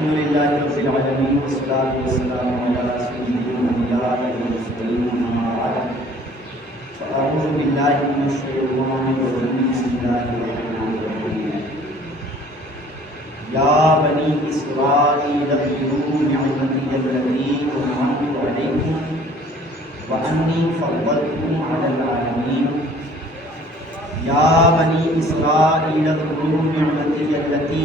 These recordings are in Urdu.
الحمد للہ رب العالمین والصلاة والسلام علی سید الانبیاء والمرسلین اما بعد فاعوذ باللہ من الشیطان الرجیم بسم اللہ الرحمن الرحیم یا بنی اسرائیل اذکروا نعمتی التي انعمت علیکم وانی فضلتکم علی العالمین یا بنی اسرائیل اذکروا نعمتی التي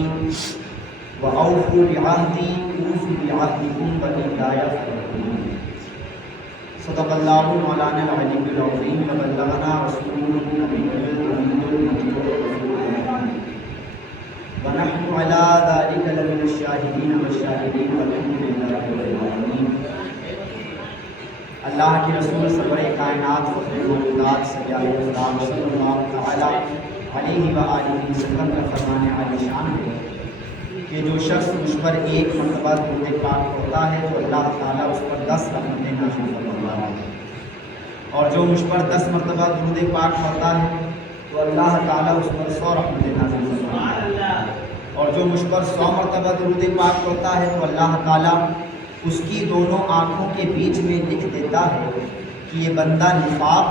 وَأَوْفُوا بِعَهْدِي أُوفِ بِعَهْدِكُمْ وَإِيَّايَ فَارْهَبُونِ صدق اللہ مولانا العلی العظیم وبلغنا رسوله النبی الامین المجید ونحن على ذلك لمن الشاہدین والشاہدین والحمد للہ رب العالمین۔ اللہ کے رسول سرور کائنات فخر موجودات سیدنا اسلام صلی اللہ تعالی علیہ وآلہ وسلم کا فرمان عالی شان ہے کہ جو شخص مجھ پر ایک مرتبہ درود پاک پڑھتا ہے تو اللہ تعالیٰ اس پر 10 رحمتیں نازل فرماتا ہے، اور جو مجھ پر 10 مرتبہ درود پاک پڑھتا ہے تو اللہ تعالیٰ اس پر 100 رحمتیں نازل فرماتا ہے، اور جو مجھ پر 100 مرتبہ درود پاک پڑھتا ہے تو اللہ تعالیٰ اس کی دونوں آنکھوں کے بیچ میں لکھ دیتا ہے کہ یہ بندہ نفاق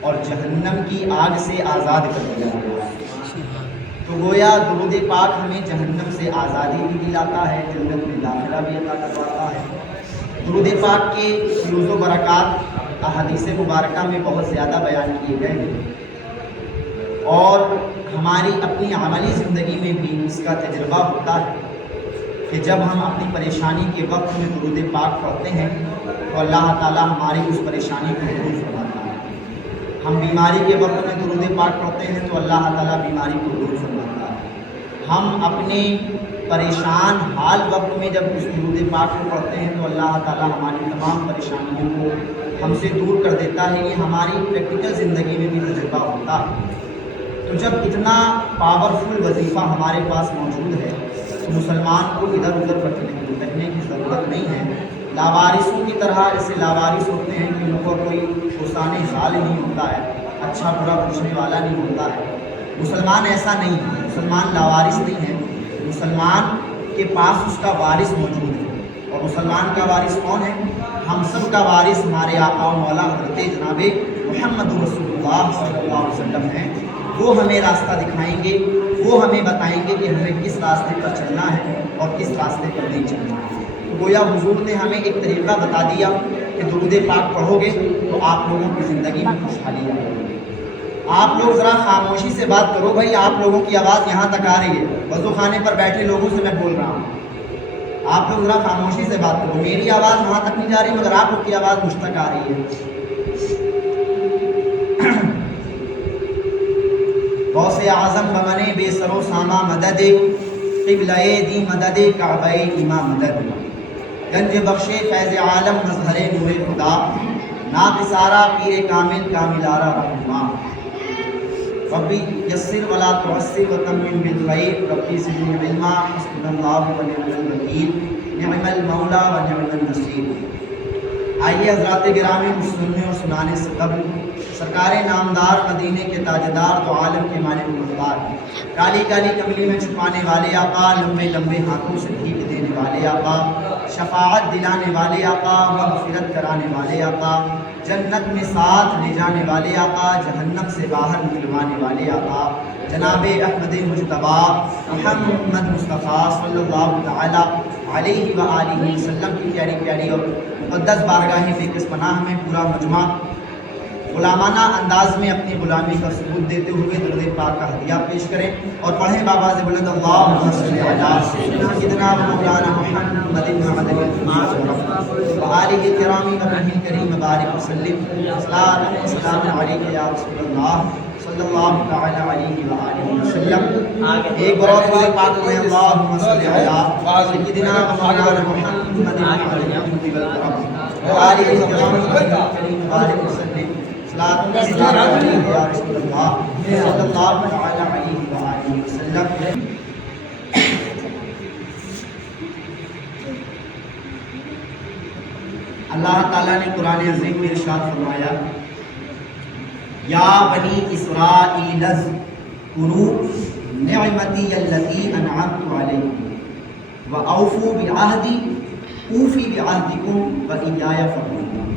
اور جہنم کی آگ سے آزاد کر دیا گیا ہے۔ تو گویا درود پاک ہمیں جہنم سے آزادی بھی دلاتا ہے، جنت میں داخلہ بھی عطا کرواتا ہے۔ درود پاک کے فیوز و برکات احادیث مبارکہ میں بہت زیادہ بیان کیے گئے ہیں، اور ہماری اپنی عملی زندگی میں بھی اس کا تجربہ ہوتا ہے کہ جب ہم اپنی پریشانی کے وقت میں درود پاک پڑھتے ہیں تو اللہ تعالیٰ ہماری اس پریشانی کو دور فرماتا ہے۔ ہم بیماری کے وقت میں درود پاک پڑھتے ہیں تو اللہ تعالیٰ بیماری کو دور فرماتا ہے۔ ہم اپنے پریشان حال وقت میں جب اس درود پاک کو پڑھتے ہیں تو اللہ تعالیٰ ہماری تمام پریشانیوں کو ہم سے دور کر دیتا ہے۔ یہ ہماری پریکٹیکل زندگی میں بھی تجربہ ہوتا ہے۔ تو جب اتنا پاورفل وظیفہ ہمارے پاس موجود ہے تو مسلمان کو ادھر ادھر بھٹکنے کی ضرورت نہیں ہے۔ لاوارثوں کی طرح ایسے لاوارث ہوتے ہیں کہ ان کو کوئی حسان حال نہیں ہوتا ہے، اچھا برا پوچھنے والا نہیں ہوتا ہے۔ مسلمان ایسا نہیں ہے، مسلمان لاوارث نہیں ہے، مسلمان کے پاس اس کا وارث موجود ہے۔ اور مسلمان کا وارث کون ہے؟ ہم سب کا وارث ہمارے آقا و مولا حضرت جناب محمد رسول اللہ صلی اللہ علیہ وسلم ہیں۔ وہ ہمیں راستہ دکھائیں گے، وہ ہمیں بتائیں گے کہ ہمیں کس راستے پر چلنا ہے اور کس راستے پر نہیں چلنا ہے۔ تو گویا حضور نے ہمیں ایک طریقہ بتا دیا کہ درود پاک پڑھو گے تو آپ لوگوں کی زندگی میں خوشحالی آئے گی۔ آپ لوگ ذرا خاموشی سے بات کرو بھائی، آپ لوگوں کی آواز یہاں تک آ رہی ہے، وضو خانے پر بیٹھے لوگوں سے میں بول رہا ہوں، آپ لوگ ذرا خاموشی سے بات کرو۔ میری آواز وہاں تک نہیں جا رہی مگر آپ لوگ کی آواز مجھ تک آ رہی ہے۔ غوث اعظم بمنے بے سر و ساما مدد، قبلہ دی مدد کعبہ امام مدد، گنج بخش فیض عالم مظہر نور خدا، ناقصارہ پیر کامل کاملارہ رہنما، ربی یسر ولا تعسر وتمم بالخیر، ربی زدنی علما حسبنا اللہ ونعم الوکیل، نعم المولا ونعم النصیر۔ آئیے حضرات گرامی، سننے اور سنانے سے قبل سرکار نامدار مدینے کے تاجدار تو عالم کے مالک مختار، کالی کالی کملی میں چھپانے والے آقا، لمبے لمبے ہاتھوں سے بھیک دینے والے آقا، شفاعت دلانے والے آقا، مغفرت کرانے والے آقا، جنت میں ساتھ لے جانے والے آقا، جہنم سے باہر نکلوانے والے آقا، جناب احمد مجتبی محمد مصطفیٰ صلی اللہ تعالی علیہ وآلہ وسلم کی پیاری پیاری اور مقدس بارگاہ بے پناہ میں پورا مجمع غلامانہ انداز میں اپنی غلامی کا ثبوت دیتے ہوئے درود پاک کا ہدیہ پیش کریں اور پڑھیں بآواز بلند اللہم صلی علی سیدنا مولانا محمد وآلہ الکرام وبہ کریم بارک وسلم، صلاۃ و سلام علیک یا رسول اللہ صلی اللہ تعالی علیہ وآلہ وسلم۔ ایک بار درود پاک پڑھیں، اللہم صلی علی سیدنا مولانا محمد وآلہ الکرام وبہ کریم بارک وسلم، صلاۃ و سلام علیک یا رسول اللہ صلی اللہ تعالی علیہ وآلہ وسلم۔ اللہ تعالیٰ نے قرآن عظیم میں ارشاد فرمایا، یا بنی اسرائیل اذکروا نعمتی التی انعمت علیکم وَأَوْفُوا بِعَهْدِي أُوفِ بِعَهْدِكُمْ وَإِيَّايَ فَارْهَبُونِ۔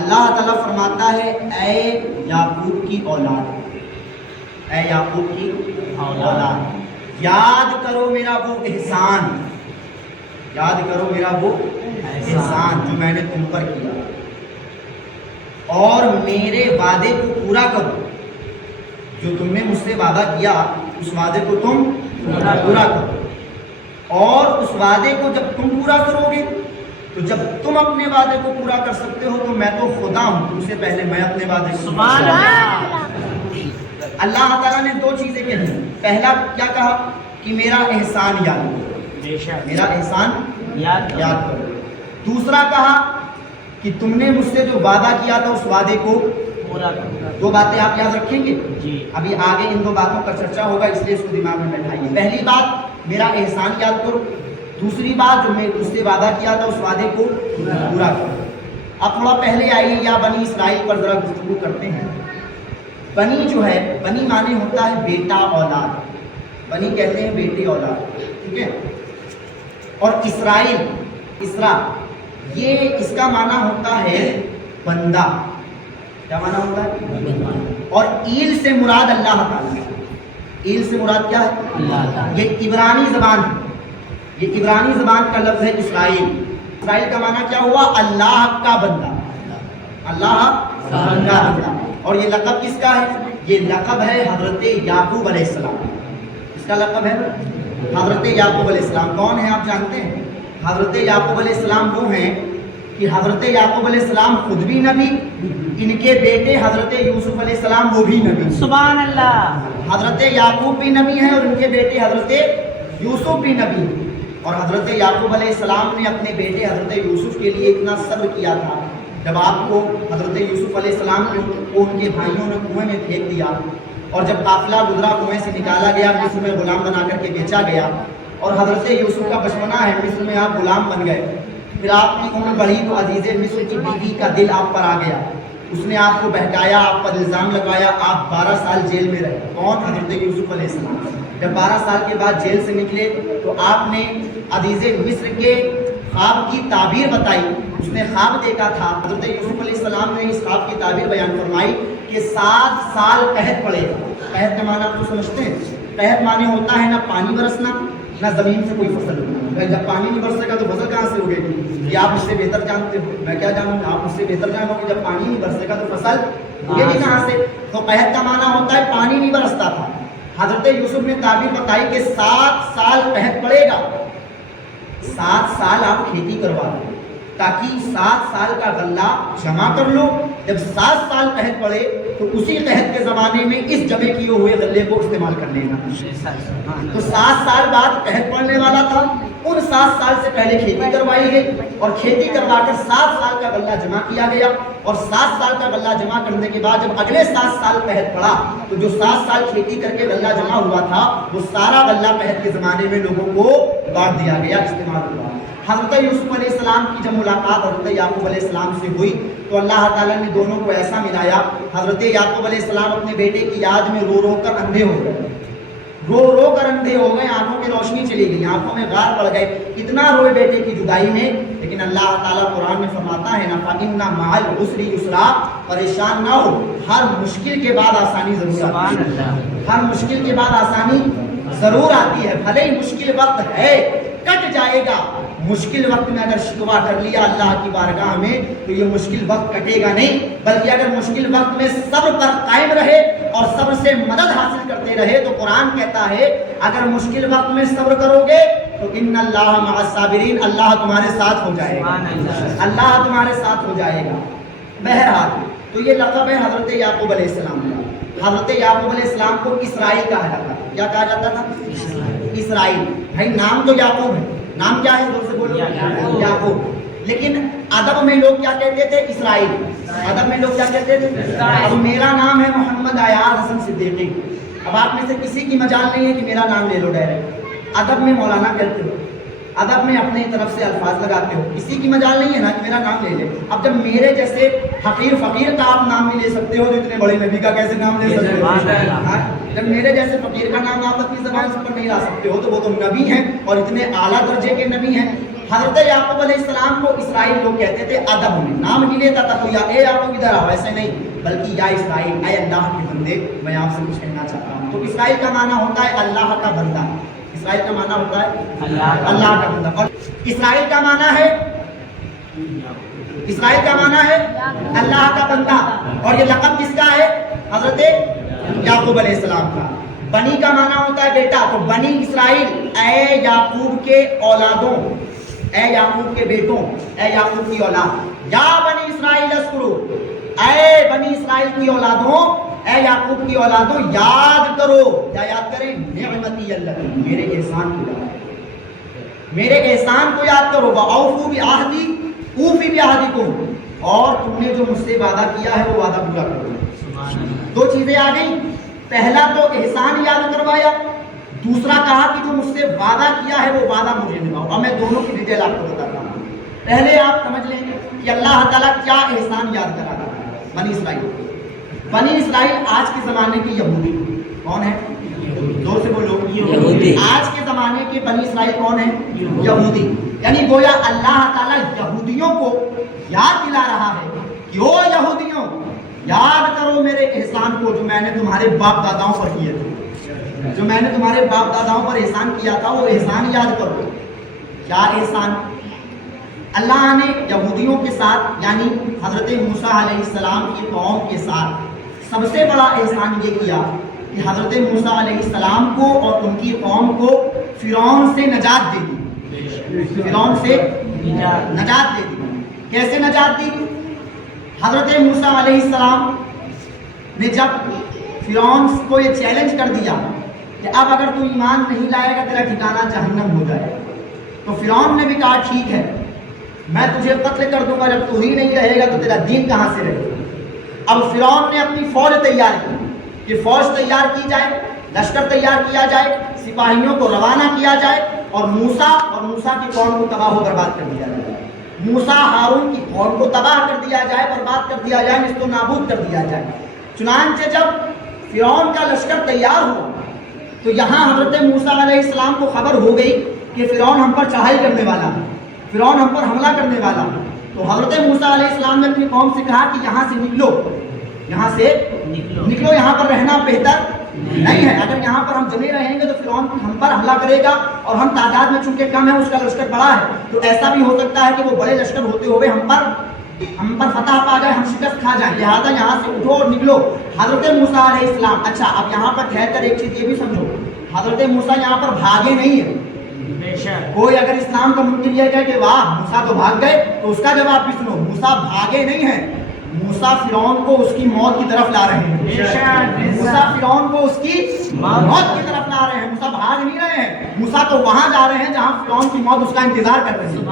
اللہ تعالیٰ فرماتا ہے اے یعقوب کی اولاد، اے یعقوب کی اولاد، یاد کرو میرا وہ احسان، یاد کرو میرا وہ احسان جو میں نے تم پر کیا، اور میرے وعدے کو پورا کرو، جو تم نے مجھ سے وعدہ کیا اس وعدے کو تم پورا کرو، اور اس وعدے کو جب تم پورا کرو گے تو جب تم اپنے وعدے کو پورا کر سکتے ہو تو میں تو خدا ہوں، تم سے پہلے میں اپنے وعدے کو سبحان اللہ۔ اللہ تعالیٰ نے دو چیزیں کہی، پہلا کیا کہا کہ میرا احسان یاد کرو، میرا احسان یاد کرو، دوسرا کہا کہ تم نے مجھ سے جو وعدہ کیا تھا اس وعدے کو پورا کرو۔ دو باتیں آپ یاد رکھیں گے، جی ابھی آگے ان دو باتوں کا چرچا ہوگا، اس لیے اس کو دماغ میں بیٹھائیے۔ پہلی بات میرا احسان یاد کرو، دوسری بات جو میں اس سے وعدہ کیا تھا اس وعدے کو پورا کرو۔ اب تھوڑا پہلے آئیے یا بنی اسرائیل پر ذرا گفتگو کرتے ہیں۔ بنی جو ہے، بنی معنی ہوتا ہے بیٹا اولاد، بنی کہتے ہیں بیٹے اولاد، ٹھیک ہے، اور اسرائیل، اسرا، یہ اس کا معنی ہوتا ہے بندہ، کیا معنی ہوتا ہے؟ اور ایل سے مراد اللہ تعالیٰ، ایل سے مراد کیا ہے؟ اللہ تعالیٰ۔ یہ عبرانی زبان ہے، یہ عبرانی زبان کا لفظ ہے اسرائیل۔ اسرائیل کا معنی کیا ہوا؟ اللہ کا بندہ، اللہ کا بندہ۔ اور یہ لقب کس کا ہے؟ یہ لقب ہے حضرت یعقوب علیہ السلام، اس کا لقب ہے حضرت یعقوب علیہ السلام۔ کون ہیں آپ جانتے ہیں؟ حضرت یعقوب علیہ السلام وہ ہیں کہ حضرت یعقوب علیہ السلام خود بھی نبی، ان کے بیٹے حضرت یوسف علیہ السلام وہ بھی نبی۔ سبحان اللہ۔ حضرت یعقوب بھی نبی ہیں اور ان کے بیٹے حضرت یوسف بھی نبی ہیں۔ اور حضرت یعقوب علیہ السلام نے اپنے بیٹے حضرت یوسف کے لیے اتنا صبر کیا تھا، جب آپ کو حضرت یوسف علیہ السلام کو ان کے بھائیوں نے کنویں میں پھینک دیا، اور جب قافلہ گزرا کنویں سے نکالا گیا، مصر میں غلام بنا کر کے بیچا گیا، اور حضرت یوسف کا بچپنا ہے، مصر میں آپ غلام بن گئے، پھر آپ کی عمر بڑھی تو عزیز مصر کی بیوی کا دل آپ پر آ گیا، اس نے آپ کو بہکایا، آپ پر الزام لگوایا، آپ 12 سال جیل میں رہے۔ کون؟ حضرت یوسف علیہ السلام۔ جب 12 سال کے بعد جیل سے نکلے تو آپ نے عزیز مصر کے خواب کی تعبیر بتائی، اس نے خواب دیکھا تھا، حضرت یوسف علیہ السلام نے اس خواب کی تعبیر بیان فرمائی کہ 7 سال قحط پڑے گا۔ قحط کا معنی آپ تو سمجھتے ہیں، قحط معنی ہوتا ہے نہ پانی برسنا نہ زمین سے کوئی فصل ہونا۔ جب پانی نہیں برسے گا تو فصل کہاں سے ہوگی؟ یہ آپ مجھ سے بہتر جانتے ہو، میں کیا جانوں، آپ مجھ سے بہتر جانو کہ جب پانی نہیں برسے گا تو فصل ہوگی کہاں سے؟ تو قحط کا معنی ہوتا ہے پانی نہیں برستا تھا۔ حضرت یوسف نے تعبیر بتائی کہ 7 سال قحط پڑے گا، 7 سال آپ کھیتی کروا دو تاکہ 7 سال کا غلہ جمع کر لو، جب 7 سال قحط پڑے تو اسی قحط کے زمانے میں اس جمع کیے ہوئے غلے کو استعمال کر لینا۔ تو 7 سال بعد قحط پڑنے والا تھا، ان 7 سال سے پہلے کھیتی کروائی گئی، اور کھیتی کروا کر 7 سال کا غلہ جمع کیا گیا، اور 7 سال کا غلہ جمع کرنے کے بعد جب اگلے 7 سال قحط پڑا تو جو 7 سال کھیتی کر کے غلہ جمع ہوا تھا وہ سارا غلہ قحط کے زمانے میں لوگوں کو بانٹ دیا گیا، استعمال ہوا۔ حضرت یوسف علیہ السلام کی جب ملاقات حضرت یعقوب علیہ السلام سے ہوئی تو اللہ تعالیٰ نے دونوں کو ایسا ملایا، حضرت یعقوب علیہ السلام اپنے بیٹے کی یاد میں رو رو کر اندھے ہو گئے، رو رو کر اندھے ہو گئے، آنکھوں کی روشنی چلی گئی، آنکھوں میں غار پڑ گئے، اتنا روئے بیٹے کی جدائی میں۔ لیکن اللہ تعالیٰ قرآن میں فرماتا ہے نا فَإِنَّ مَعَ الْعُسْرِ يُسْرًا، پریشان نہ ہو، ہر مشکل کے بعد آسانی ضرور آتی ہے، ہر مشکل کے بعد آسانی ضرور آتی ہے، بھلے ہی مشکل وقت ہے کٹ جائے گا، مشکل وقت میں اگر شکوہ کر لیا اللہ کی بارگاہ میں تو یہ مشکل وقت کٹے گا نہیں، بلکہ اگر مشکل وقت میں صبر پر قائم رہے اور صبر سے مدد حاصل کرتے رہے تو قرآن کہتا ہے اگر مشکل وقت میں صبر کرو گے تو ان اللہ مع الصابرین، اللہ تمہارے ساتھ ہو جائے گا، اللہ تمہارے ساتھ ہو جائے گا۔ بہرحال تو یہ لقب ہے حضرت یعقوب علیہ السلام کا۔ حضرت یعقوب علیہ السلام کو اسرائیل کہا جاتا ہے، کیا کہا جاتا تھا؟ اسرائیل۔ بھائی نام تو یعقوب ہے، نام کیا ہے؟ زور سے بولو، یعقوب۔ لیکن ادب میں لوگ کیا کہتے تھے؟ اسرائیل۔ ادب میں لوگ کیا کہتے تھے؟ اب میرا نام ہے محمد ایاز حسن صدیقی، اب آپ میں سے کسی کی مجال نہیں ہے کہ میرا نام لے لو ڈائریکٹ، ادب میں مولانا کہتے ہو، ادب میں اپنے طرف سے الفاظ لگاتے ہو، کسی کی مجال نہیں ہے نا کہ میرا نام لے لے۔ اب جب میرے جیسے حقیر فقیر کا آپ نام نہیں لے سکتے ہو تو اتنے بڑے نبی کا کیسے نام لے سکتے ہو؟ جب میرے جیسے فقیر کا نام آپ اپنی زبان پر نہیں لا سکتے ہو تو وہ تو نبی ہیں اور اتنے اعلیٰ درجے کے نبی ہیں۔ حضرت یعقوب علیہ السلام کو اسرائیل لوگ کہتے تھے ادب میں، نام نہیں لیتا تھا کوئی اے یعقوب ادھر آؤ، ایسے نہیں، بلکہ یا اسرائیل، اے اللہ کے بندے، میں آپ سے کچھ کہنا چاہتا ہوں۔ تو اسرائیل کا معنی ہوتا ہے اللہ کا بندہ، اسرائیل کا معنی ہوتا ہے اللہ کا بندہ، اور اسرائیل کا معنی ہے اللہ کا بندہ، اور یہ لقب کس کا ہے؟ حضرت یعقوب علیہ السلام کا۔ بنی کا معنی ہوتا ہے بیٹا، تو بنی اسرائیل، اے یعقوب کے اولادوں، اے یعقوب کے بیٹوں، اے یعقوب کی اولاد، یا بنی اسرائیل اذکروا، اے بنی اسرائیل کی اولادوں، اے یعقوب کی اولادوں، یاد کرو، کیا یاد کریں؟ نعمتی اللہ، میرے احسان کو یاد کرو، میرے احسان کو یاد کرو، وَأَوْفُوا بِعَہْدِی أُوفِ بِعَہْدِکُم، اور تم نے جو مجھ سے وعدہ کیا ہے وہ وعدہ پورا کرو۔ دو چیزیں آ گئیں، پہلا تو احسان یاد کروایا، دوسرا کہا کہ جو مجھ سے وعدہ کیا ہے وہ وعدہ مجھے نبھاؤ۔ اور میں دونوں کی ڈیٹیل آپ کو بتاتا ہوں۔ پہلے آپ سمجھ لیں کہ اللہ تعالیٰ کیا احسان یاد کرا رہا ہے بنی اسرائیل۔ بنی اسرائیل آج کے زمانے کے یہودی کون ہے؟ زور سے بولو، یہودی۔ آج کے زمانے کے بنی اسرائیل کون ہے؟ یہودی۔ یعنی گویا اللہ تعالیٰ یہودیوں کو یاد دلا رہا ہے کہ او یہودیوں، یاد کرو میرے احسان کو جو میں نے تمہارے باپ داداؤں پر کیے تھے، جو میں نے تمہارے باپ داداؤں پر احسان کیا تھا وہ احسان یاد کرو۔ کیا احسان؟ اللہ نے یہودیوں کے ساتھ یعنی حضرت موسیٰ علیہ السلام کی قوم کے ساتھ سب سے بڑا احسان یہ کیا کہ حضرت موسیٰ علیہ السلام کو اور ان کی قوم کو فرعون سے نجات دے دی، فرعون سے نجات دے دی۔ کیسے نجات دی؟ حضرت موسیٰ علیہ السلام نے جب فرعون کو یہ چیلنج کر دیا کہ اب اگر تو ایمان نہیں لائے گا تیرا ٹھکانہ جہنم ہو جائے، تو فرعون نے بھی کہا ٹھیک ہے میں تجھے قتل کر دوں گا، جب تو ہی نہیں رہے گا تو تیرا دین کہاں سے رہے گا۔ اب فرعون نے اپنی فوج تیار کی کہ فوج تیار کی جائے، لشکر تیار کیا جائے، سپاہیوں کو روانہ کیا جائے اور موسیٰ کی قوم کو تباہ و برباد کر دیا جائے، موسیٰ ہارون کی قوم کو تباہ کر دیا جائے، برباد کر دیا جائے، نیست و نابود کر دیا جائے۔ چنانچہ جب فرعون کا لشکر تیار ہوا تو یہاں حضرت موسیٰ علیہ السلام کو خبر ہو گئی کہ فرعون ہم پر چڑھائی کرنے والا ہے، فرعون ہم پر حملہ کرنے والا ہے۔ تو حضرت موسیٰ علیہ السلام نے اپنی قوم سے کہا کہ یہاں سے نکلو، یہاں سے نکلو، یہاں پر رہنا بہتر نہیں ہے، اگر یہاں پر ہم جمے رہیں گے تو فرعون ہم پر حملہ کرے گا اور ہم تعداد میں چونکہ کم ہے، اس کا لشکر بڑا ہے، تو ایسا بھی ہو سکتا ہے کہ وہ بڑے لشکر ہوتے ہوئے ہم پر فتح پا جائے، ہم شکست کھا جائیں، لہٰذا یہاں سے اٹھو اور نکلو۔ حضرت موسیٰ علیہ السلام، اچھا اب یہاں پر ٹھہر کر ایک چیز یہ بھی سمجھو، حضرت موسیٰ یہاں پر بھاگے نہیں ہیں۔ کوئی اگر اسلام کا منکر یہ کہے کہ واہ موسیٰ تو بھاگ گئے تو اس کا جواب بھی سنو، موسیٰ بھاگے نہیں ہیں، موسیٰ فرعون کو اس کی موت کی طرف لا رہے ہیں، موسیٰ فرعون کو اس کی موت کی طرف لا رہے ہیں، موسیٰ بھاگ نہیں رہے ہیں، موسیٰ تو وہاں جا رہے ہیں جہاں فرعون کی موت اس کا انتظار کر رہی ہے،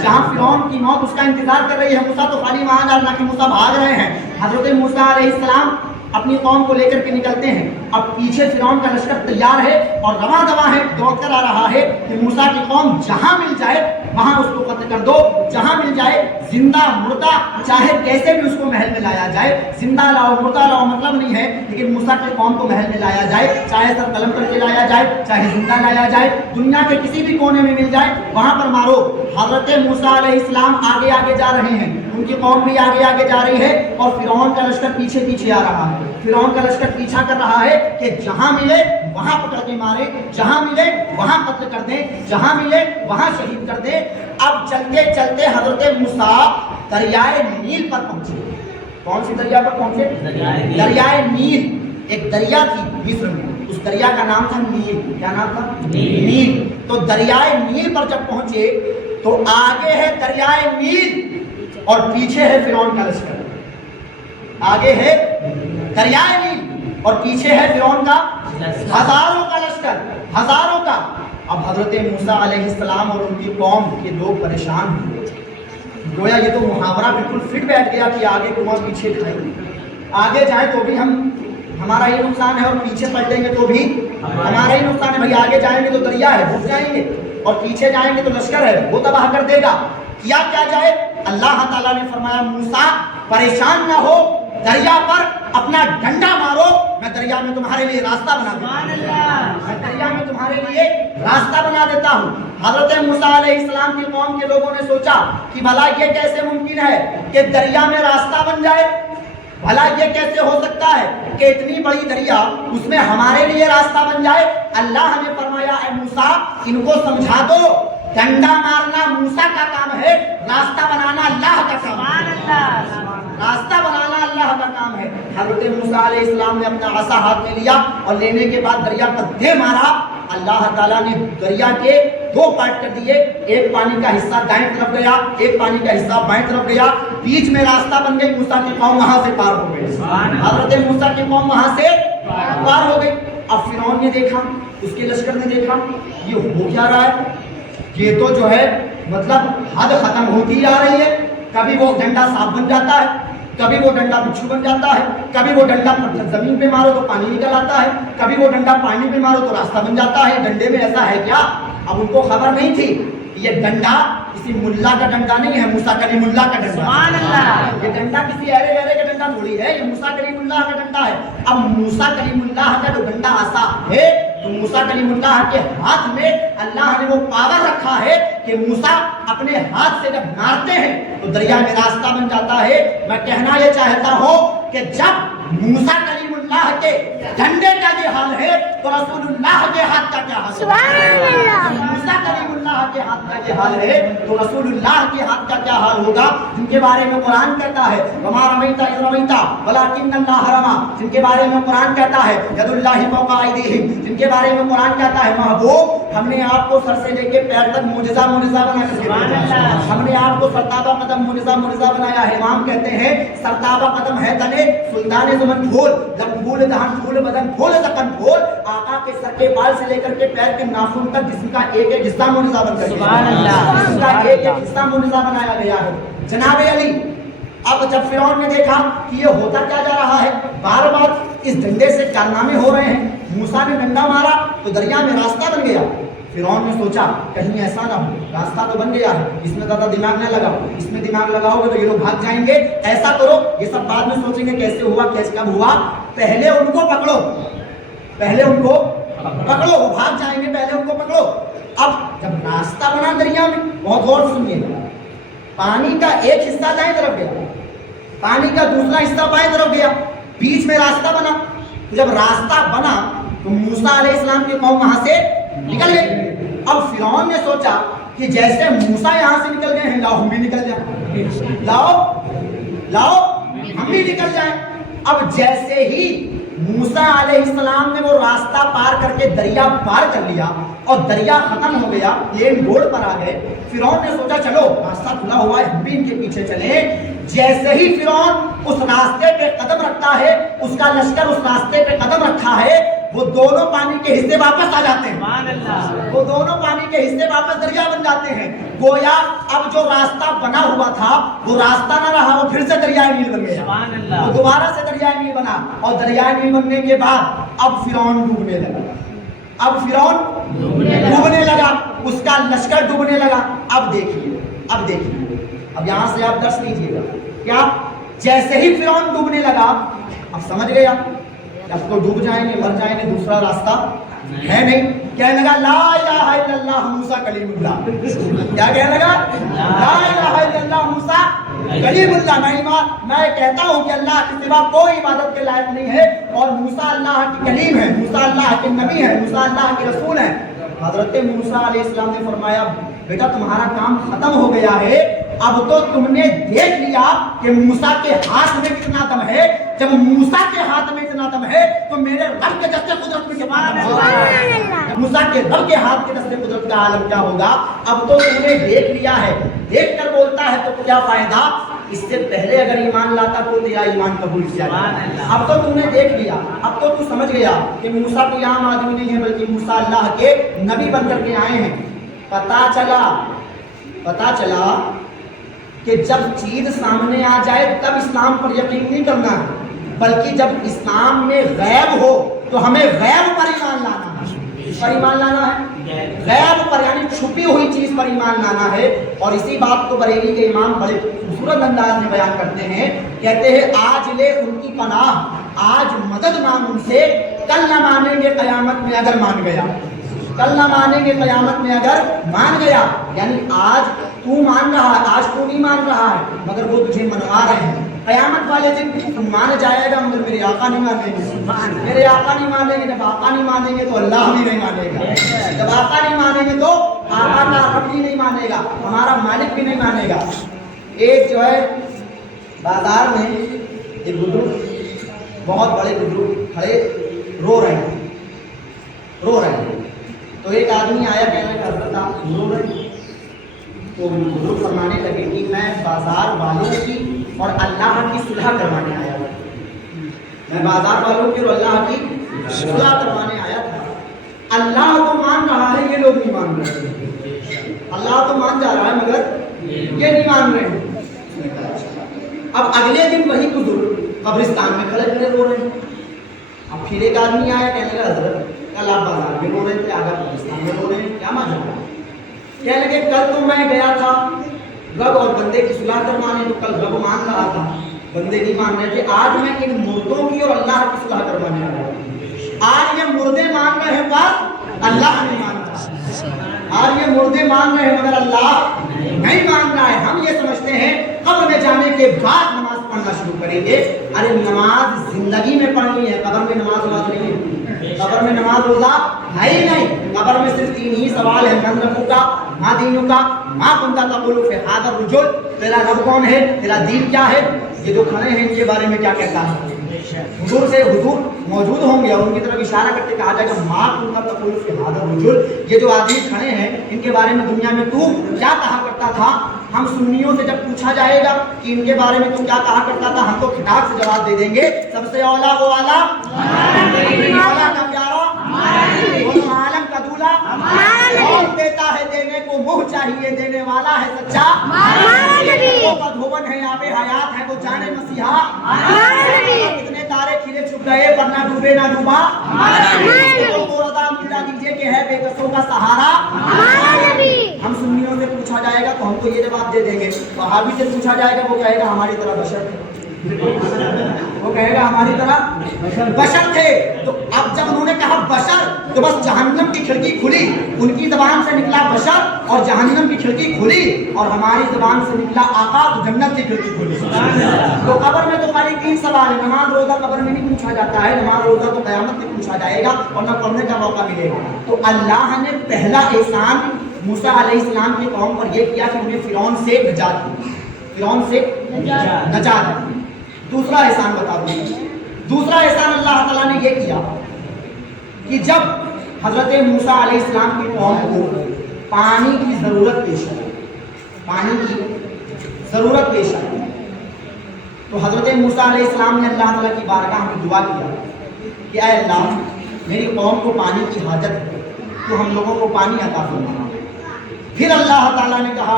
جہاں فرعون کی موت اس کا انتظار کر رہی ہے، موسیٰ تو خالی وہاں جا رہا کہ موسیٰ بھاگ رہے ہیں۔ حضرت موسیٰ علیہ السلام اپنی قوم کو لے کر کے نکلتے ہیں، اب پیچھے فرعون کا لشکر تیار ہے اور رواں دواں ہے، دوڑ کر آ رہا ہے کہ موسیٰ کی قوم جہاں مل جائے وہاں اس کو قتل کر دو، جہاں مل جائے زندہ مردہ چاہے کیسے بھی اس کو محل میں لایا جائے، زندہ لاؤ مردہ لاؤ مطلب نہیں ہے، لیکن موسیٰ کی قوم کو محل میں لایا جائے، چاہے سر قلم کر کے لایا جائے، چاہے زندہ لایا جائے، دنیا کے کسی بھی کونے میں مل جائے وہاں پر مارو۔ حضرت موسیٰ علیہ السلام آگے آگے جا رہے ہیں، ان کی قوم بھی آگے آگے جا رہی ہے اور فرعون کا لشکر پیچھے پیچھے آ رہا ہے، فرعون کا لشکر پیچھا کر رہا ہے کہ جہاں ملے وہاں پکڑ کے مارے، جہاں ملے وہاں قتل کر دیں، جہاں ملے وہاں شہید کر دیں۔ اب چلتے چلتے حضرت موسیٰ دریائے نیل پر پہنچے۔ کون سی دریا پر پہنچے؟ دریائے نیل، ایک دریا تھی مصر میں، اس دریا کا نام تھا نیل۔ کیا نام تھا؟ نیل۔ تو دریائے نیل پر جب پہنچے تو آگے ہے دریائے نیل اور پیچھے ہے فرعون کا لشکر، آگے ہے دریائے نیل اور پیچھے ہے فرعون کا ہزاروں کا لشکر، ہزاروں کا۔ اب حضرت موسیٰ علیہ السلام اور ان کی قوم کے لوگ پریشان ہوئے، گویا یہ تو محاورہ بالکل فٹ بیٹھ گیا کہ آگے کنواں پیچھے کھائیں گے، آگے جائیں تو بھی ہمارا ہی نقصان ہے اور پیچھے پلٹیں گے تو بھی ہمارا ہی نقصان ہے۔ بھائی آگے جائیں گے تو دریا ہے ڈوب جائیں گے اور پیچھے جائیں گے تو لشکر ہے وہ تباہ کر دے گا، کیا جائے؟ اللہ تعالیٰ نے فرمایا موسیٰ پریشان نہ ہو، دریا پر اپنا ڈنڈا مارو، میں دریا میں تمہارے لیے راستہ بنا دیتا ہوں، میں دریا میں تمہارے لیے راستہ بنا دیتا ہوں۔ حضرت موسیٰ علیہ السلام کی قوم کے لوگوں نے سوچا کہ بھلا یہ کیسے ممکن ہے کہ دریا میں راستہ بن جائے، بھلا یہ کیسے ہو سکتا ہے کہ اتنی بڑی دریا اس میں ہمارے لیے راستہ بن جائے۔ اللہ نے فرمایا اے موسیٰ ان کو سمجھا دو، ڈنڈا مارنا موسیٰ کا کام ہے، راستہ بنانا اللہ کا کام ہے، راستہ بنانا اللہ کا کام ہے۔ حضرت موسیٰ علیہ السلام نے اپنا عصا ہاتھ میں لیا اور لینے کے بعد دریا پر دے مارا، اللہ تعالیٰ نے دریا کے دو پارٹ کر دیے، ایک پانی کا حصہ دائیں طرف گیا، ایک پانی کا حصہ بائیں طرف گیا، بیچ میں راستہ بن گئی، موسیٰ کی قوم وہاں سے پار ہو گئی، حضرت موسیٰ کی قوم وہاں سے پار ہو گئی۔ اب فرعون نے دیکھا، اس کے لشکر نے دیکھا یہ ہو کیا رہا ہے، یہ تو جو ہے مطلب حد ختم ہوتی جا رہی ہے، کبھی وہ ڈنڈا سانپ بن جاتا ہے، کبھی وہ ڈنڈا بچھو بن جاتا ہے، کبھی وہ ڈنڈا زمین پہ مارو تو پانی نکل آتا ہے، کبھی وہ ڈنڈا پانی پہ مارو تو راستہ بن جاتا ہے، ڈنڈے میں ایسا ہے کیا؟ اب ان کو خبر نہیں تھی یہ ڈنڈا کسی ملا کا ڈنڈا نہیں ہے، موسیٰ کلیم اللہ کا ڈنڈا، یہ ڈنڈا کسی ایرے ویرے کا ڈنڈا تھوڑی ہے، یہ موسیٰ کلیم اللہ کا ڈنڈا ہے۔ اب موسیٰ کلیم اللہ کا جو ڈنڈا عصا ہے تو موسیٰ کلیم اللہ کے ہاتھ میں اللہ نے وہ پاور رکھا ہے کہ موسیٰ اپنے ہاتھ سے جب مارتے ہیں تو دریا میں راستہ بن جاتا ہے۔ میں کہنا یہ چاہتا ہوں کہ جب موسیٰ کلیم اللہ کے ڈنڈے کا یہ حال ہے تو رسول اللہ کے ہاتھ کا کیا حال ہے؟ موسیٰ کلیم اللہ کے ہاتھ کا یہ حال ہے تو رسول اللہ کے ہاتھ کا کیا حال ہوگا، جن کے بارے میں قرآن کہتا ہے وما رمیت اذ رمیت ولکن اللہ رمی، جن کے بارے میں قرآن کہتا ہے ید اللہ فوق ایدیہم، جن کے بارے میں قرآن کہتا ہے محبوب ہم نے آپ کو سر سے لے کے پیر تک معجزہ معجزہ بنا کر کے ہم نے آپ کو سرتابہ قدم معجزہ معجزہ بنایا ہے۔ امام کہتے ہیں سرتابہ قدم ہے تنے سلطان زمن پھول، جب پھول دہن پھول بدن پھول زکن پھول، آقا کے سر کے بال سے لے کر کے پیر کے ناخن تک جسم کا ایک ایک حصہ معجزہ بن کر جسم کا ایک ایک حصہ معجزہ بنایا گیا ہے۔ جناب علی اب جب فرعون نے دیکھا کہ یہ ہوتا کیا جا رہا ہے، بار بار اس ڈنڈے سے کارنامے ہو رہے ہیں، موسیٰ نے ڈنڈا مارا تو دریا میں راستہ بن گیا، فرعون نے سوچا کہیں ایسا نہ ہو، راستہ تو بن گیا ہے، اس میں زیادہ دماغ نہ لگاؤ، اس میں دماغ لگاؤ گے تو یہ لوگ بھاگ جائیں گے، ایسا کرو یہ سب بعد میں سوچیں گے کیسے ہوا کیسے کب ہوا، پہلے ان کو پکڑو، پہلے ان کو پکڑو، وہ بھاگ جائیں گے، پہلے ان کو پکڑو۔ اب جب راستہ بنا دریا میں، بہت غور سنیے، پانی کا ایک حصہ دائیں طرف گیا، پانی کا دوسرا حصہ بائیں طرف گیا، بیچ میں راستہ بنا، جب راستہ بنا تو موسیٰ علیہ السلام کی قوم وہاں سے نکل گئی۔ اب فرعون نے سوچا کہ جیسے موسیٰ یہاں سے نکل گئے ہیں لاؤ ہم بھی نکل جائیں، لاؤ ہم بھی نکل جائیں۔ اب جیسے ہی موسیٰ علیہ السلام نے وہ راستہ پار کر کے دریا پار کر لیا اور دریا ختم ہو گیا، پلین روڈ پر آ گئے، فرعون نے سوچا چلو راستہ کھلا ہوا ہے ہم بھی ان کے پیچھے چلیں۔ جیسے ہی فرعون اس راستے پہ قدم رکھتا ہے، اس کا لشکر اس راستے پہ قدم رکھا ہے، وہ دونوں پانی کے حصے واپس آ جاتے ہیں، وہ دونوں پانی کے حصے واپس دریا بن جاتے ہیں، گویا اب جو راستہ بنا ہوا تھا وہ راستہ نہ رہا، وہ پھر سے دریائے نیل بن گیا، وہ دوبارہ سے دریائے نیل بنا، اور دریائے نیل بننے کے بعد اب فرعون ڈوبنے لگا، اب فرعون ڈوبنے لگا، اس کا لشکر ڈوبنے لگا۔ اب دیکھیے اب یہاں سے آپ درس لیجیے گا، کیا جیسے ہی فرعون ڈوبنے لگا اب سمجھ گیا اب تو ڈوب جائیں گے مر جائیں گے، دوسرا راستہ ہے نہیں، کہنے لگا لا الہ الا اللہ موسیٰ کلیم اللہ، کیا کہنے لگا لا الہ الا اللہ موسیٰ کلیم اللہ، میں کہتا ہوں کہ اللہ کے سوا کوئی عبادت کے لائق نہیں ہے اور موسیٰ اللہ کی کلیم ہے، موسیٰ اللہ کے نبی ہے، موسیٰ اللہ کے رسول ہیں۔ حضرت موسیٰ علیہ السلام نے فرمایا بیٹا تمہارا کام ختم ہو گیا ہے، اب تو تم نے دیکھ لیا کہ موسیٰ کے ہاتھ میں کتنا دم ہے، جب موسیٰ کے ہاتھ میں اتنا دم ہے تو میرے رب کے دستے قدرت میں کتنا دم ہوگا، موسیٰ کے رب کے ہاتھ کے دستے قدرت کا عالم کیا ہوگا، اب تو تم نے دیکھ لیا ہے، دیکھ کر بولتا ہے تو کیا فائدہ، اس سے پہلے اگر ایمان لاتا تو تیرا ایمان قبول کیا جاتا، اب تو تم نے دیکھ لیا، اب تو تو سمجھ گیا کہ موسیٰ کوئی عام آدمی نہیں ہے بلکہ موسیٰ اللہ کے نبی بن کر کے آئے ہیں۔ پتا چلا کہ جب چیز سامنے آ جائے تب اسلام پر یقین نہیں کرنا ہے، بلکہ جب اسلام میں غیب ہو تو ہمیں غیب پر ایمان لانا ہے، اس پر ایمان لانا ہے، غیب پر یعنی چھپی ہوئی چیز پر ایمان لانا ہے. اور اسی بات کو بریلی کے امام بڑے خوبصورت انداز میں بیان کرتے ہیں, کہتے ہیں آج لے ان کی پناہ, آج مدد مانگ ان سے, کل نہ مانیں گے قیامت میں اگر مان گیا, کل نہ مانیں گے قیامت میں اگر مان گیا. یعنی آج تو مان رہا ہے, آج تو نہیں مان رہا ہے, مگر وہ تجھے منوا رہے ہیں. قیامت والے دن تو مان جائے گا مگر میرے آقا نہیں مانیں گے, میرے آقا نہیں مانیں گے. جب آقا نہیں مانیں گے تو اللہ بھی نہیں مانے گا, جب آقا نہیں مانیں گے تو آقا کا رب بھی نہیں مانے گا, ہمارا مالک بھی نہیں مانے گا. ایک جو ہے بازار میں ایک بزرگ, بہت بڑے بزرگ کھڑے رو رہے ہیں. تو ایک آدمی آیا, کہنے لگا حضرت آپ رو رہے ہیں؟ تو بزرگ فرمانے لگے کہ میں بازار والوں کی اور اللہ کی صلح کروانے آیا تھا, میں بازار والوں کی اور اللہ کی صلح کروانے آیا تھا. اللہ تو مان رہا ہے, یہ لوگ نہیں مان رہے. اللہ تو مان جا رہا ہے مگر یہ نہیں مان رہے ہیں. اب اگلے دن وہی بزرگ قبرستان میں کھڑے رو رہے ہیں. اب پھر ایک آدمی آیا, کہنے لگا حضرت کل آپ بازار میں رو رہے تھے, آج آپ قبرستان میں رو رہے ہیں, کیا ماجرا ہے؟ کہنے لگے کل تو میں گیا تھا رب اور بندے کی صلح کروانے, تو کل رب مان رہا تھا, بندے نہیں مان رہے تھے. آج میں ان مردوں کی اور اللہ کی صلح کروانے آیا ہوں. آج یہ مردے مان رہے ہیں پر اللہ نہیں مان رہا, آج یہ مردے مان رہے ہیں مگر اللہ نہیں مان رہا ہے. ہم یہ سمجھتے ہیں قبر میں جانے کے بعد نماز پڑھنا شروع کریں گے. ارے نماز زندگی میں پڑھنی ہے, قبر میں نماز نہیں ہے, قبر میں نماز روزہ ہے ہی نہیں. قبر میں صرف تین ہی سوال ہے, من ربک, ما دینک, ما کنت تقول فی ھذا الرجل, تیرا رب کون ہے, تیرا دین کیا ہے, یہ جو کھڑے ہیں ان کے بارے میں کیا کہتا ہے. حضور سے حضور موجود ہوں گے اور ان کی طرف اشارہ کرتے کہا جائے گا ما کنت تقول فی ھذا الرجل, یہ جو آدمی کھڑے ہیں ان کے بارے میں دنیا میں تو کیا کہا کرتا تھا. ہم سنیوں سے جب پوچھا جائے گا کہ ان کے بارے میں تو کیا کہا کرتا تھا, ہم تو کھٹاک سے جواب دے دیں گے سب سے اولا وہ والا, اولا کا پیارا, وہ عالم کا دولا, کون دیتا ہے دینے کو منہ چاہیے, دینے والا ہے سچا, وہ بدھون ہے آب حیات ہے وہ جانے مسیحا, کتنے تارے کھلے چھپ گئے پر نہ ڈوبے نہ ڈوبا, وہ رضا ملا دیجیے کہ ہے بے کسوں کا سہارا. ہم سنیوں سے پوچھا جائے گا تو ہم تو یہ جواب دے دیں گے. وہابی سے پوچھا جائے گا وہ کہے گا ہماری طرح بشر تھے, وہ کہے گا ہماری طرح بشر تھے. تو اب جب انہوں نے کہا بشر تو بس جہنم کی کھڑکی کھلی, ان کی زبان سے نکلا بشر اور جہنم کی کھڑکی کھلی, اور ہماری زبان سے نکلا آقا تو جنت کی کھڑکی کھلی. تو قبر میں تو خالی تین سوال ہے, نماز روزہ قبر میں نہیں پوچھا جاتا ہے, نماز روزہ تو قیامت میں پوچھا جائے گا اور نہ پڑھنے کا موقع ملے گا. تو اللہ نے پہلا احسان موسیٰ علیہ السلام کی قوم پر یہ کیا کہ انہیں فرعون سے نجات دی, فرعون سے نجات دی. دوسرا احسان بتا دوں, دوسرا احسان اللہ تعالیٰ نے یہ کیا کہ جب حضرت موسیٰ علیہ السلام کی قوم کو پانی کی ضرورت پیش آئی, پانی کی ضرورت پیش آئی, تو حضرت موسیٰ علیہ السلام نے اللہ تعالیٰ کی بارگاہ میں دعا کیا کہ اے اللہ میری قوم کو پانی کی حاجت ہے, تو ہم لوگوں کو پانی عطا فرما. پھر اللہ تعالیٰ نے کہا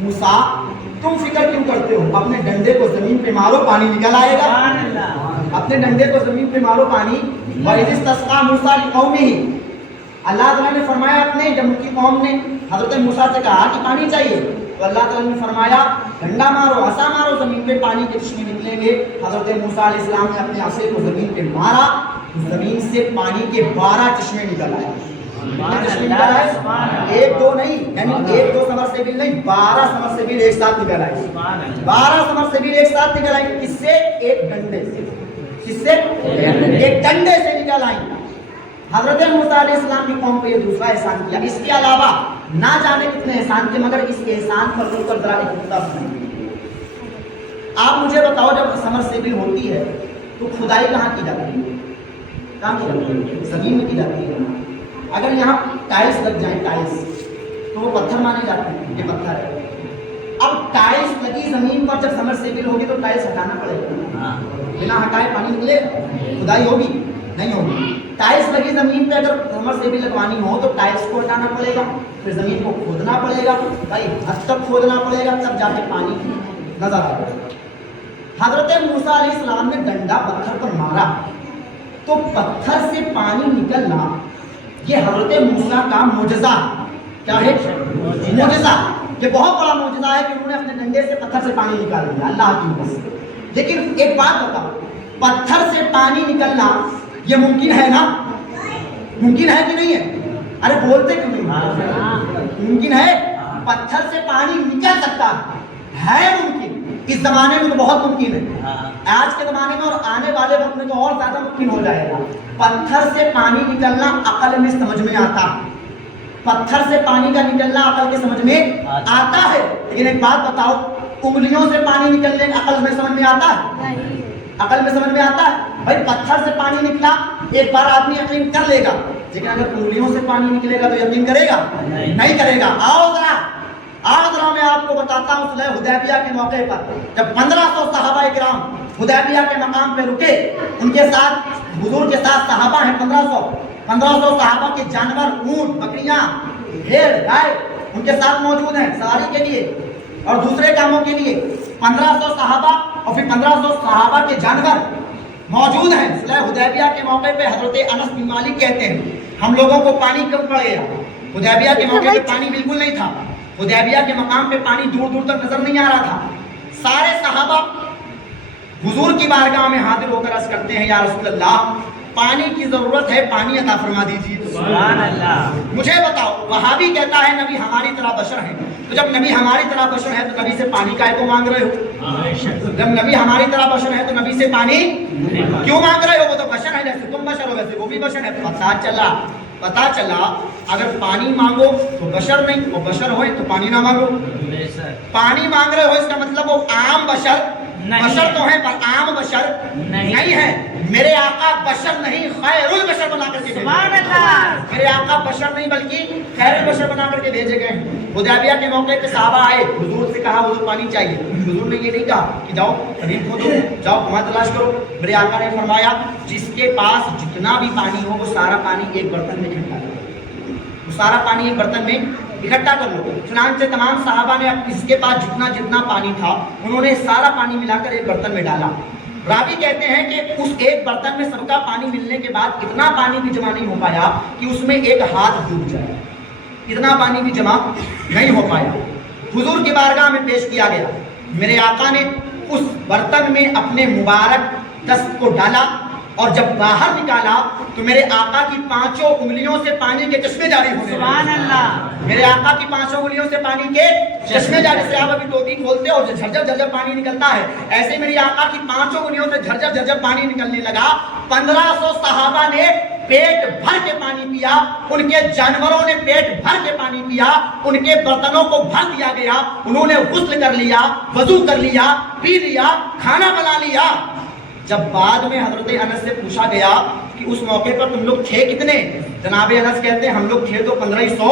موسیٰ تم فکر کیوں کرتے ہو, اپنے ڈنڈے کو زمین پہ مارو پانی نکل آئے گا, اپنے ڈنڈے کو زمین پہ مارو پانی. وَإِذِ اسْتَسْقَىٰ مُوسَىٰ لِقَوْمِهِ, اللہ تعالیٰ نے فرمایا اپنے جب ان کی قوم نے حضرت موسیٰ سے کہا کہ پانی چاہیے, تو اللہ تعالیٰ نے فرمایا ڈنڈا مارو, عصا مارو, زمین پہ پانی کے چشمے نکلیں گے. حضرت موسیٰ علیہ السلام نے اپنے عصے کو زمین پہ مارا, زمین سے پانی کے 12 چشمے نکل آئے. ایک دو نہیں, یعنی ایک دو سمر سے بھی نہیں, 12 سمر سے بھی ایک ساتھ نکل آئے, 12 سمر سے بھی ایک ساتھ نکل آئے. کس سے, ایک ڈنڈے سے, کس سے, ایک ڈنڈے سے نکل آئی. حضرت موسیٰ علیہ السلام کی قوم کو یہ دوسرا احسان کیا. اس کے علاوہ نہ جانے کتنے احسان تھے, مگر اس احسان پر رک کر ذرا ایک نقطہ سنیں. آپ مجھے بتاؤ جب سمر سیبل ہوتی ہے تو کھدائی کہاں کی جاتی ہے, کہاں کی جاتی ہے, زمین میں کی جاتی ہے. اگر یہاں ٹائلز لگ جائیں, ٹائلز تو وہ پتھر مانے جاتے ہیں, یہ پتھر ہے. اب ٹائلز لگی زمین پر جب سمر سیبل ہوگی تو ٹائلز ہٹانا پڑے گا, بنا ہٹائے پانی نکلے, کھدائی ہوگی نہیں ہوگی. ٹائلز لگی زمین پہ اگر سمر سیبل لگوانی ہو تو ٹائلز کو ہٹانا پڑے گا, پھر زمین کو کھودنا پڑے گا, بھائی حد تک کھودنا پڑے گا, تب جا کے پانی نظر آئے گا. حضرت موسیٰ علیہ السلام نے ڈنڈا پتھر پر مارا تو پتھر سے پانی نکلنا یہ حضرت موسیٰ کا معجزہ. کیا ہے؟ معجزہ. یہ بہت بڑا معجزہ ہے کہ انہوں نے اپنے ڈنڈے سے پتھر سے پانی نکال دیا اللہ کی وجہ سے. لیکن ایک بات بتاؤ, پتھر سے پانی نکلنا یہ ممکن ہے نا؟ ممکن ہے کہ نہیں ہے؟ ارے بولتے کیوں نہیں؟ ممکن ہے, پتھر سے پانی نکل سکتا ہے ممکن. اس زمانے میں تو بہت ممکن ہے, آج کے زمانے میں اور آنے والے وقت میں تو اور زیادہ ممکن ہو جائے گا. پتھر سے پانی نکلنا عقل میں سمجھ میں آتا, پتھر سے پانی کا نکلنا عقل کے سمجھ میں آتا ہے. لیکن ایک بات بتاؤ, انگلیوں سے پانی نکلنے عقل میں سمجھ میں آتا ہے؟ عقل میں سمجھ میں آتا ہے؟ بھائی پتھر سے پانی نکلا ایک بار آدمی یقین کر لے گا, لیکن اگر انگلیوں سے پانی نکلے گا تو یقین کرے گا؟ نہیں کرے گا. آؤ ذرا میں آپ کو بتاتا ہوں صلح حدیبیہ کے موقع پر جب 1500 صحابہ کرام حدیبیہ کے مقام پہ رکے, ان کے ساتھ حضور کے ساتھ صحابہ ہیں 1500 صحابہ کے جانور, اونٹ, بکریاں, بھیڑ, گائے ان کے ساتھ موجود ہیں سواری کے لیے اور دوسرے کاموں کے لیے. 1500 صحابہ اور پھر 1500 صحابہ کے جانور موجود ہیں. صلح حدیبیہ کے موقع پہ حضرت انس بن مالک کہتے ہیں ہم لوگوں کو پانی کم پڑ گیا. حدیبیہ کے موقع پہ پانی بالکل نہیں تھا, حدیبیہ کے مقام پہ پانی دور دور تک نظر نہیں آ رہا تھا. سارے صحابہ حضور کی بارگاہ میں حاضر ہو کر عرض کرتے ہیں یا رسول اللہ پانی کی ضرورت ہے, پانی عطا فرما دیجیے. سبحان اللہ. مجھے بتاؤ, وہابی کہتا ہے نبی ہماری طرح بشر ہیں, تو جب نبی ہماری طرح بشر ہے تو نبی سے پانی کا کو مانگ رہے ہو؟ جب نبی ہماری طرح بشر ہے تو نبی سے پانی کیوں مانگ رہے ہو؟ وہ تو بشر ہے, جیسے تم بشر ہو ویسے وہ بھی بشر ہے. پتا چلا اگر پانی مانگو تو بشر نہیں, وہ بشر ہوئے تو پانی نہ مانگو. پانی مانگ رہے ہو اس کا مطلب وہ عام بشر بشر تو ہیں پر عام بشر نہیں ہے. میرے آقا بشر نہیں خیر البشر بنا کر کے سبحان اللہ. میرے آقا بشر نہیں بلکہ خیر البشر بنا کر کے بھیجے گئے. حدیبیہ کے موقع پہ صحابہ آئے, حضور سے کہا حضور پانی چاہیے. حضور نے یہ نہیں کہا کہ جاؤ قریب کھودو, جاؤ کنواں تلاش کرو. میرے آقا نے فرمایا جس کے پاس جتنا بھی پانی ہو وہ سارا پانی ایک برتن میں اکٹھا کرو, وہ سارا پانی ایک برتن میں اکٹھا کر لو. چنانچہ تمام صحابہ نے اس کے پاس جتنا پانی تھا انہوں نے سارا پانی ملا کر ایک برتن میں ڈالا. راوی کہتے ہیں کہ اس ایک برتن میں سب کا پانی ملنے کے بعد اتنا پانی بھی جمع نہیں ہو پایا کہ اس میں ایک ہاتھ ڈوب جائے, اتنا پانی بھی جمع نہیں ہو پایا. حضور کی بارگاہ میں پیش کیا گیا. میرے آقا نے اس برتن میں اپنے مبارک دست کو ڈالا اور جب باہر نکالا تو میرے آقا کی 5 انگلیوں سے پانی کے چشمے جاری ہونے لگے. سبحان اللہ. میرے آقا کی 5 انگلیوں سے پانی کے چشمے جاری, سے آپ ابھی ٹوپی کھولتے ہو جھرجھر جھرجھر پانی نکلتا ہے, ایسے میری آقا کی 5 انگلیوں سے جھرجھر جھرجھر پانی نکلنے لگا. 1500 صحابہ نے پیٹ بھر کے پانی پیا, ان کے جانوروں نے پیٹ بھر کے پانی پیا, ان کے برتنوں کو بھر دیا گیا, انہوں نے غسل کر لیا, وضو کر لیا, پی لیا, کھانا بنا لیا. جب بعد میں حضرت انس سے پوچھا گیا کہ اس موقع پر تم لوگ تھے کتنے, جناب انس کہتے ہیں ہم لوگ تھے تو 1500,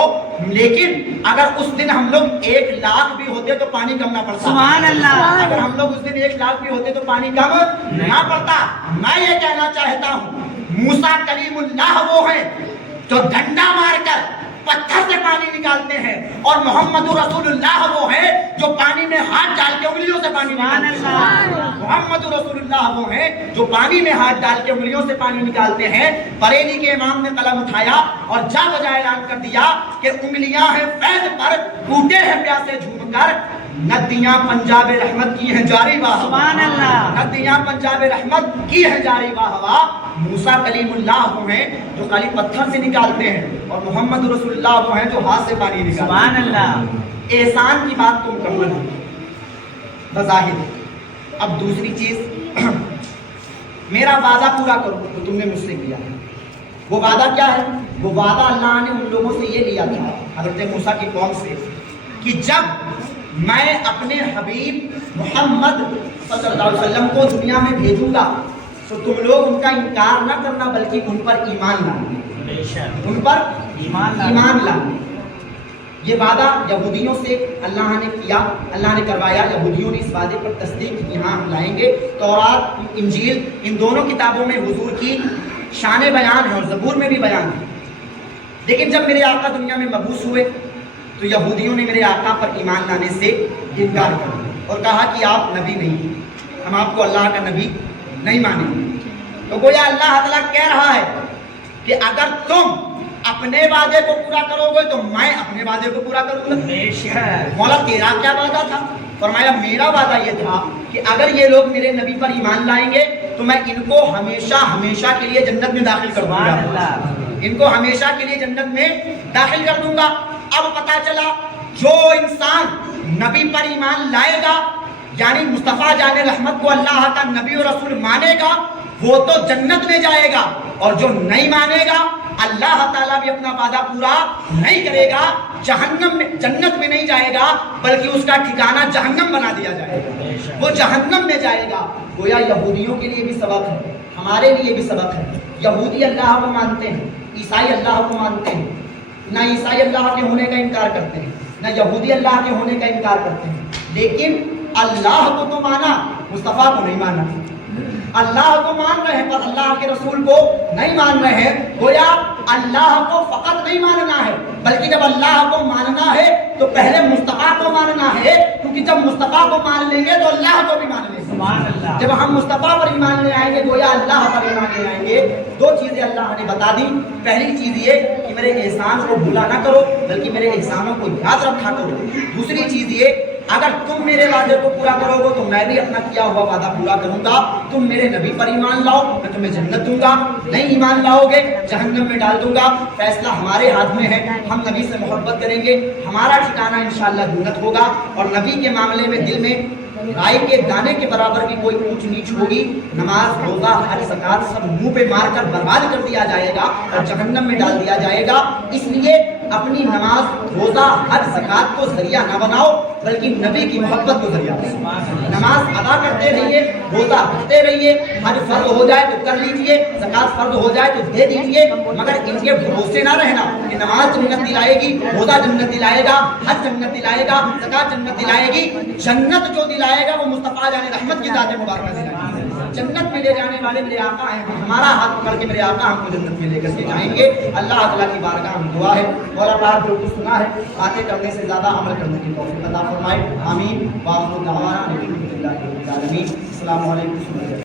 لیکن اگر اس دن ہم لوگ 1 لاکھ بھی ہوتے تو پانی کم نہ پڑتا. سبحان اللہ. اگر ہم لوگ اس دن 1 لاکھ بھی ہوتے تو پانی کم نہ پڑتا. میں یہ کہنا چاہتا ہوں موسیٰ کلیم اللہ وہ ہیں جو ڈنڈا مار کر پتھر سے پانی نکالتے ہیں, اور محمد رسول اللہ وہ ہیں جو پانی میں ہاتھ ڈال کے انگلیوں سے پانی نکالتے ہیں. محمد رسول اللہ وہ ہیں جو پانی میں ہاتھ ڈال کے انگلیوں سے پانی نکالتے ہیں. بریلی کے امام نے قلم اٹھایا اور جا بجا اعلان کر دیا کہ انگلیاں ہیں فیض پر, ٹوٹے ہیں پیاسے جھوم کر, ندیاں پنجاب رحمت کی ہیں جاری واہ. سبحان اللہ. ندیاں پنجاب رحمت کی ہیں جاری واہ واہ. موسیٰ کلیم اللہ وہ ہیں جو خالی پتھر سے نکالتے ہیں, اور محمد رسول اللہ وہ ہیں جو ہاتھ سے پانی نکالتے ہیں. سبحان اللہ. احسان کی بات تو مکمل ہے بظاہر. اب دوسری چیز, میرا وعدہ پورا کرو جو تم نے مجھ سے کیا ہے. وہ وعدہ کیا ہے؟ وہ وعدہ اللہ نے ان لوگوں سے یہ لیا تھا حضرت موسیٰ کی قوم سے کہ جب میں اپنے حبیب محمد صلی اللہ علیہ وسلم کو دنیا میں بھیجوں گا تو تم لوگ ان کا انکار نہ کرنا بلکہ ان پر ایمان لانا, ان پر ایمان لانا. یہ وعدہ یہودیوں سے اللہ نے کیا, اللہ نے کروایا. یہودیوں نے اس وعدے پر تصدیق کی, ہاں ہم لائیں گے. تورات, انجیل, ان دونوں کتابوں میں حضور کی شان بیان ہے اور زبور میں بھی بیان ہے. لیکن جب میرے آقا دنیا میں مبعوث ہوئے تو یہودیوں نے میرے آقا پر ایمان لانے سے انکار کیا اور کہا کہ آپ نبی نہیں, ہم آپ کو اللہ کا نبی نہیں مانیں گے. تو گویا اللہ تعالیٰ کہہ رہا ہے کہ اگر تم اپنے وعدے کو پورا کرو گے تو میں اپنے وعدے کو پورا کروں گا. بے شک. مولا تیرا کیا وعدہ تھا؟ فرمایا میرا وعدہ یہ تھا کہ اگر یہ لوگ میرے نبی پر ایمان لائیں گے تو میں ان کو ہمیشہ ہمیشہ کے لیے جنت میں داخل کر دوں سبحان گا. اللہ. ان کو ہمیشہ کے لیے جنت میں داخل کر دوں گا. اب پتا چلا جو انسان نبی پر ایمان لائے گا یعنی مصطفیٰ جان رحمت کو اللہ کا نبی و رسول مانے گا وہ تو جنت میں جائے گا, اور جو نہیں مانے گا اللہ تعالیٰ بھی اپنا وعدہ پورا نہیں کرے گا, جہنم میں جنت میں نہیں جائے گا بلکہ اس کا ٹھکانہ جہنم بنا دیا جائے گا, وہ جہنم میں جائے گا. گویا یہودیوں کے لیے بھی سبق ہے, ہمارے لیے بھی سبق ہے. یہودی اللہ کو مانتے ہیں, عیسائی اللہ کو مانتے ہیں, نہ عیسائی اللہ کے ہونے کا انکار کرتے ہیں نہ یہودی اللہ کے ہونے کا انکار کرتے ہیں, لیکن اللہ کو تو مانا, مصطفیٰ کو نہیں مانا. اللہ کو مان رہے ہیں پر اللہ کے رسول کو نہیں مان رہے ہیں. گویا اللہ کو فقط نہیں ماننا ہے بلکہ جب اللہ کو ماننا ہے تو پہلے مصطفیٰ کو ماننا ہے, کیونکہ جب مصطفیٰ کو مان لیں گے تو اللہ کو بھی مان لیں گے. سبحان اللہ. جب ہم مصطفیٰ پر ایمان لے آئیں گے گویا اللہ پر ایمان لے آئیں گے. دو چیزیں اللہ نے بتا دی. پہلی چیز یہ کہ میرے احسان کو بھولا نہ کرو بلکہ میرے احسانوں کو یاد رکھا کرو. دوسری چیز یہ اگر تم میرے وعدے کو پورا کرو گے تو میں بھی اپنا کیا ہوا وعدہ پورا کروں گا. تم میرے نبی پر ایمان لاؤ میں تمہیں جنت دوں گا, نہیں ایمان لاؤ گے جہنم میں ڈال دوں گا. فیصلہ ہمارے ہاتھ میں ہے, ہم نبی سے محبت کریں گے, ہمارا ٹھکانہ انشاءاللہ جنت ہوگا. اور نبی کے معاملے میں دل میں رائے کے دانے کے برابر بھی کوئی اونچ نیچ ہوگی, نماز روزہ حج زکات سب منہ پہ مار کر برباد کر دیا جائے گا اور جہنم میں ڈال دیا جائے گا. اس لیے اپنی نماز روزہ حج زکات کو ذریعہ نہ بناؤ بلکہ نبی کی محبت کو ذریعہ بناؤ. نماز ادا کرتے رہیے, روزہ رکھتے رہیے, حج فرض ہو جائے تو کر لیجئے, زکات فرض ہو جائے تو دے دیجئے, مگر ان کے بھروسے نہ رہنا کہ نماز جنت دلائے گی, روزہ جنت دلائے گا, حج جنت دلائے گا, زکات جنت دلائے گی. جنت جو دلائے گا وہ مصطفیٰ جان رحمت کی ذات مبارکہ دلائے گی. جنت میں لے جانے والے میرے آقا ہیں, ہمارا ہاتھ پکڑ کے میرے آقا ہم کو جنت میں لے کر کے جائیں گے. اللہ تعالیٰ کی بارگاہ ہم دعا ہے مولا پاک جو کچھ سنا ہے باتیں کرنے سے زیادہ عمل کرنے کی توفیق عطا فرمائے. آمین. وآخر دعوانا الحمد للہ رب العالمین. السلام علیکم.